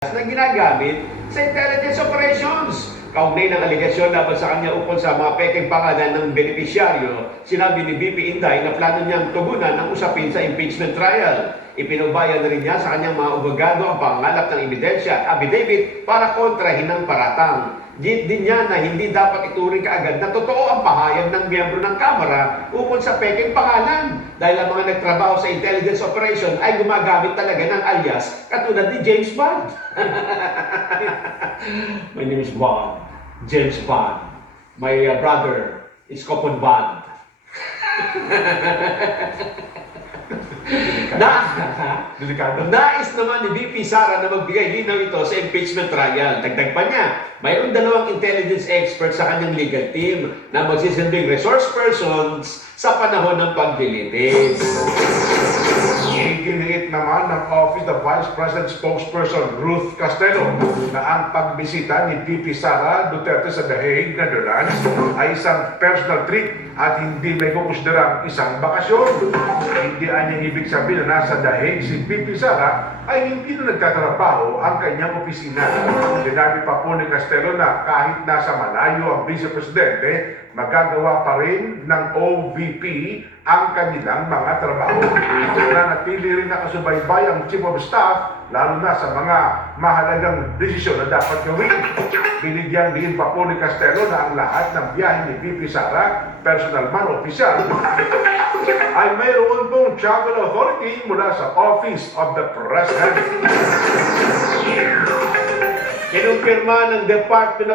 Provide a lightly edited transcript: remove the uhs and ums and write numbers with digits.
na ginagamit sa intelligence operations. Kaugnay ng aligasyon laban sa kanya ukol sa mga pekeng pangalan ng benepisyaryo, sinabi ni BP Inday na plano niyang tugunan ang usapin sa impeachment trial. Ipinubayan na rin niya sa kanyang mga abogado ang pangalap ng ebidensya at affidavit para kontrahin ng paratang. Git din niya na hindi dapat ituring kaagad na totoo ang pahayag ng miyembro ng Kamara ukol sa pekeng pangalan dahil ang mga nagtrabaho sa intelligence operation ay gumagamit talaga ng alias katulad ni James Bond. My name is Bond. James Bond. My brother is Copon Bond. Nais naman ni VP Sara na magbigay linaw ito sa impeachment trial. Dagdag pa niya, mayroon dalawang intelligence experts sa kanyang legal team na magsisilbing resource persons sa panahon ng paglilitis. Iginiit naman ng Office of Vice President Spokesperson Ruth Castelo na ang pagbisita ni VP Sara Duterte sa The Hague, Netherlands ay isang personal treat at hindi may kukonsiderang isang bakasyon. Hindi niya ibig sabihin na nasa The Hague si VP Sara ay hindi na nagtatrabaho ang kanyang opisina. Sinabi pa po ni Castelo na kahit nasa malayo ang Vice Presidente, magagawa pa rin ng OVP ang kanilang mga trabaho. Nanatili rin nakasubaybay ang Chief of Staff lalo na sa mga mahalagang desisyon na dapat gawin. Binigyan din pa po ni Castelo na ang lahat ng biyahe ni VP Sara, personal man o opisyal, ay mayroon pong travel authority mula sa Office of the President. Kinumpirma ng Department of